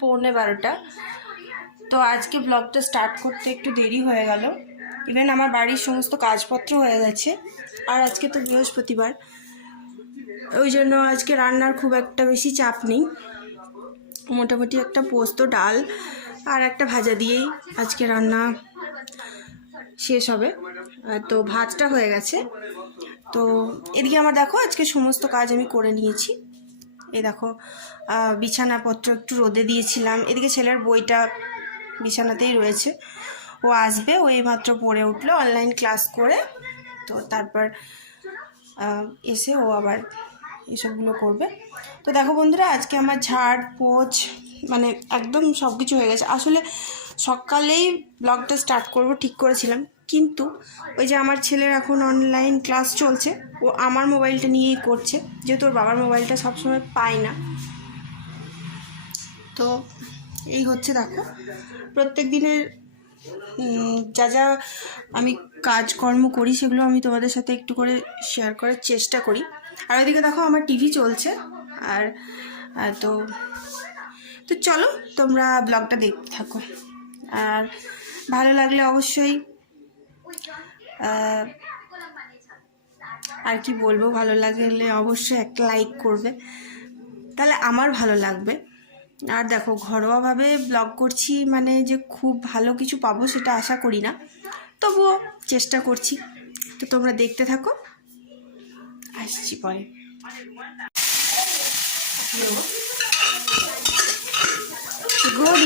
11:45। তো আজকে ব্লগটা স্টার্ট করতে একটু দেরি হয়ে গেল। ইভেন আমার বাড়ির সমস্ত কাজপত্র হয়ে গেছে, আর আজকে তো বৃহস্পতিবার, ওই জন্য আজকে রান্নার খুব একটা বেশি চাপ নেই। মোটামুটি একটা পোস্ত, ডাল আর একটা ভাজা দিয়েই আজকে রান্না শেষ হবে। তো ভাতটা হয়ে গেছে। তো এদিকে আমার দেখো আজকে সমস্ত কাজ আমি করে নিয়েছি। এই দেখো বিছানাপত্র একটু রোদে দিয়েছিলাম। এদিকে ছেলের বইটা বিছানাতেই রয়েছে, ও আসবে, ও এইমাত্র পড়ে উঠলো অনলাইন ক্লাস করে। তো তারপর এসে ও আবার এসবগুলো করবে। তো দেখো বন্ধুরা, আজকে আমার ঝাড় পোছ মানে একদম সব কিছু হয়ে গেছে। আসলে সকালেই ব্লগটা স্টার্ট করব ঠিক করেছিলাম, কিন্তু ওই যে আমার ছেলের এখন অনলাইন ক্লাস চলছে, ও আমার মোবাইলটা নিয়েই করছে, যেহেতু ওর বাবার মোবাইলটা সবসময় পায় না। তো এই হচ্ছে, দেখো প্রত্যেক দিনের যা যা আমি কাজকর্ম করি সেগুলো আমি তোমাদের সাথে একটু করে শেয়ার করার চেষ্টা করি। আর ওইদিকে দেখো আমার টিভি চলছে। আর তো তো চলো তোমরা ব্লগটা দেখতে থাকো, আর ভালো লাগলে অবশ্যই আর কি বলবো, ভালো লাগলে অবশ্যই একটা লাইক করবে, তাহলে আমার ভালো লাগবে। আর দেখো ঘরোয়াভাবে ব্লগ করছি, মানে যে খুব ভালো কিছু পাবো সেটা আশা করি না, তবুও চেষ্টা করছি। তো তোমরা দেখতে থাকো, আসছি পরে। গুড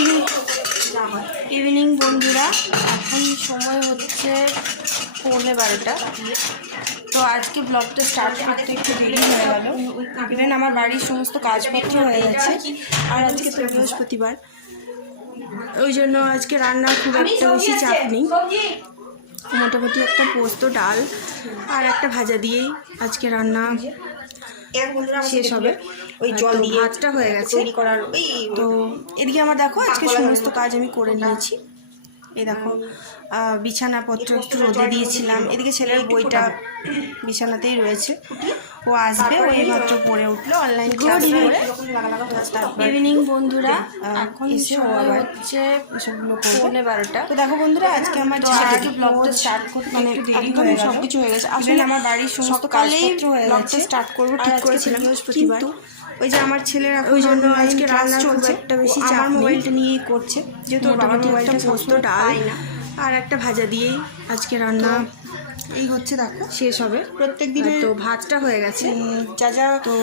ইভিনিং বন্ধুরা, এখন সময় হচ্ছে 11:45। তো আজকে ব্লগটা স্টার্ট করতে একটু দেরি হয়ে গেল। ইভেন আমার বাড়ির সমস্ত কাজপত্র হয়ে গেছে, আর আজকে তো বৃহস্পতিবার, ওই জন্য আজকে রান্নার খুব একটা বেশি চাপ নেই। মোটামুটি একটা পোস্ত, ডাল আর একটা ভাজা দিয়েই আজকে রান্না শেষ হবে। ওই জল দিয়ে ভাতটা হয়ে গেছে। তো এদিকে আমার দেখো আজকে সমস্ত কাজ আমি করে নিয়েছি। এই দেখো বিছানাপত্র একটু রোদে দিয়েছিলাম। এদিকে ছেলের বইটা বিছানাতেই রয়েছে, ও আসবে, ও এইমাত্র পড়ে উঠলো অনলাইন ক্লাস করে। ইভিনিং বন্ধুরা, এখন সময় হচ্ছে 11:45। তো দেখো বন্ধুরা, আজকে আমার আজকে ব্লগটা স্টার্ট করতে মানে একটু দেরি হয়ে গেল, সবকিছু হয়ে গেছে। আসলে আমার বাড়ির সমস্ত কাজপত্র হয়ে গেছে, স্টার্ট করবো ঠিক করেছিলাম, কিন্তু ওই যে আমার ছেলের ওই জন্য আজকে রান্না চলছে, একটা বেশি আমার মোবাইলটা নিয়েই করছে, যেহেতু বাবার মোবাইলটা পোস্ত, ডাল আর একটা ভাজা দিয়েই আজকে রান্না এই হচ্ছে, দেখো শেষ হবে। প্রত্যেক দিনে তো ভাতটা হয়ে গেছে, যা যা তো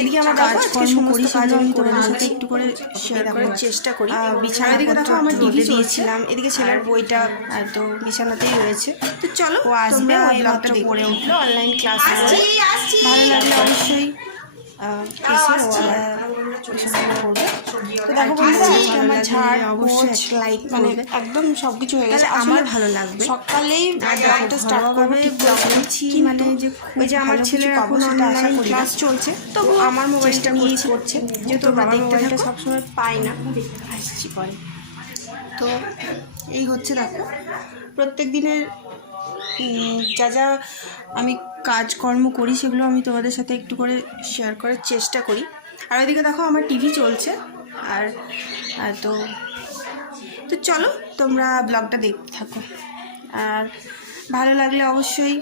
এদিকে আমার কাজকর্ম করি সেগুলো আমি তোমাদের সাথে একটু করে শেয়ার করার চেষ্টা করি। বিছানার দিকে দেখো আমার টিভি দিয়েছিলাম, এদিকে ছেলের বইটা তো বিছানাতেই রয়েছে। তো চলো, ও আসবে, ও এইমাত্র পড়ে উঠলো অনলাইন ক্লাস করে। ভালো লাগলে অবশ্যই তো দেখো বন্ধুরা, আজকে আমার ঝাড় পোছ লাইক মানে একদম সব কিছু হয়ে গেছে। আমার ভালো লাগবে সকালেই ব্লগটা স্টার্ট করবো ঠিক ব্লগ করছি, মানে যে ওই যে আমার ছেলের এখন অনলাইন ক্লাস চলছে, তবু আমার মোবাইলটা নিয়েই করছে, যেহেতু বাবার মোবাইলটা সবসময় পাই না। আসছি পরে। তো এই হচ্ছে, দেখো প্রত্যেক দিনের যা যা আমি কাজকর্ম করি সেগুলো আমি তোমাদের সাথে একটু করে শেয়ার করার চেষ্টা করি। আর ওইদিকে দেখো আমার টিভি চলছে। আর তো তো চলো তোমরা ব্লগটা দেখতে থাকো, আর ভালো লাগলে অবশ্যই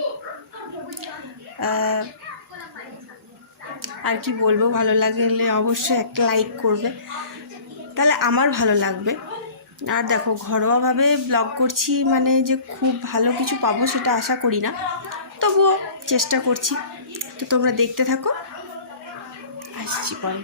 আর কি বলবো, ভালো লাগলে অবশ্যই একটা লাইক করবে, তাহলে আমার ভালো লাগবে। আর দেখো ঘরোয়াভাবে ব্লগ করছি, মানে যে খুব ভালো কিছু পাবো সেটা আশা করি না, তবুও চেষ্টা করছি। তো তোমরা দেখতে থাকো, আসছি পরে।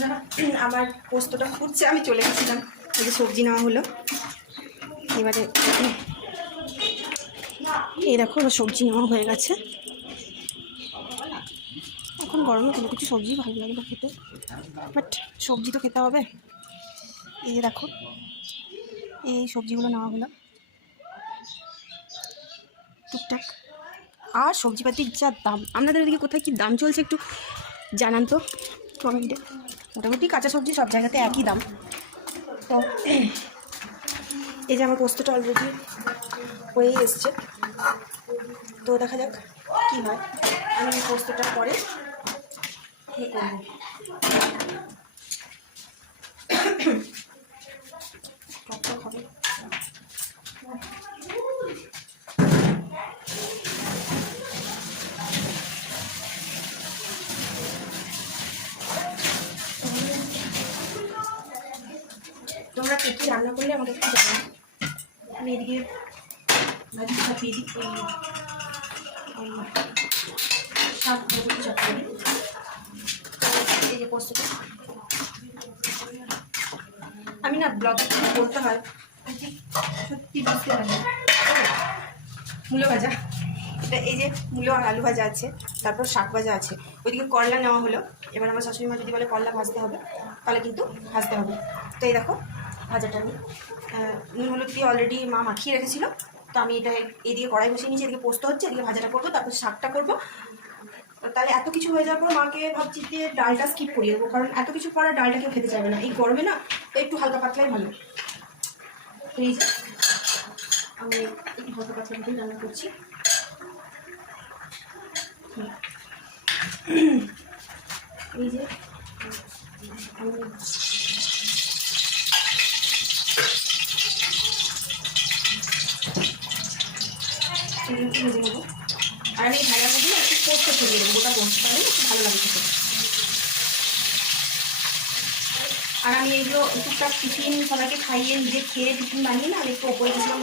বন্ধুরা আমার পোস্তটা ফুটছে, আমি চলে গেছিলাম, এই যে সবজি নেওয়া হলো। এবারে এই দেখো সবজি নেওয়া হয়ে গেছে। এখন গরমে কোনো কিছু সবজি ভালো লাগে না খেতে, বাট সবজি তো খেতে হবে। এই যে দেখো এই সবজিগুলো নেওয়া হলো টুকটাক। আর সবজিপাতির যা দাম, আপনাদের এদিকে কোথায় কী দাম চলছে একটু জানান তো কমেন্টে। মোটামুটি কাঁচা সবজি সব জায়গাতে একই দাম। তো এই যে আমার পোস্তটা অলরেডি হয়েই এসছে, তো দেখা যাক কী হয়। আমি পোস্তটা পরে টকটক হবে। তোমরা কে কী রান্না করলে আমাকে একটু জানাও। আমি এদিকে ভাজি চাপিয়ে দিই, শাক ভাজি চাপিয়ে দিই। এই যে পোস্তটা আমি না ব্লগে বলতে হয় সত্যি বুঝতে পারি না। মূলো ভাজা, এটা এই যে মূলো আর আলু ভাজা আছে, তারপর শাক ভাজা আছে। ওইদিকে করলা নেওয়া হলো। এবার আমার শাশুড়ি মা যদি বলে করলা ভাজতে হবে তাহলে কিন্তু ভাজতে হবে। তো এই দেখো ভাজাটা আমি নুন হলুদ দিয়ে অলরেডি মা মাখিয়ে রেখেছিল। তো আমি এটা এদিকে কড়াই বসিয়ে নিয়েছি, এদিকে পোস্ত হচ্ছে, এদিকে ভাজাটা করবো, তারপর শাকটা করবো। তাহলে এত কিছু হয়ে যাওয়ার পর মাকে ভাবছি যে ডালটা স্কিপ করিয়ে দেবো, কারণ এত কিছু পর ডালটা কেউ খেতে চাইবে না এই গরমে না, তো একটু হালকা পাতলাই ভালো। প্লিজ আমি একটু হালকা পাতলা দিয়ে রান্না করছি। এই যে আমি ভেজে নেবো, আর আমি ভাজার মধ্যে একটু পোস্ত ছড়িয়ে দেবো, গোটা পোস্ত, তাহলে একটু ভালো লাগে খেতে। আর আমি এগুলো টুকটাক টিফিন সবাইকে খাইয়ে নিজে খেয়ে টিফিন বানিয়ে না আমি একটু ওপরে গেছিলাম।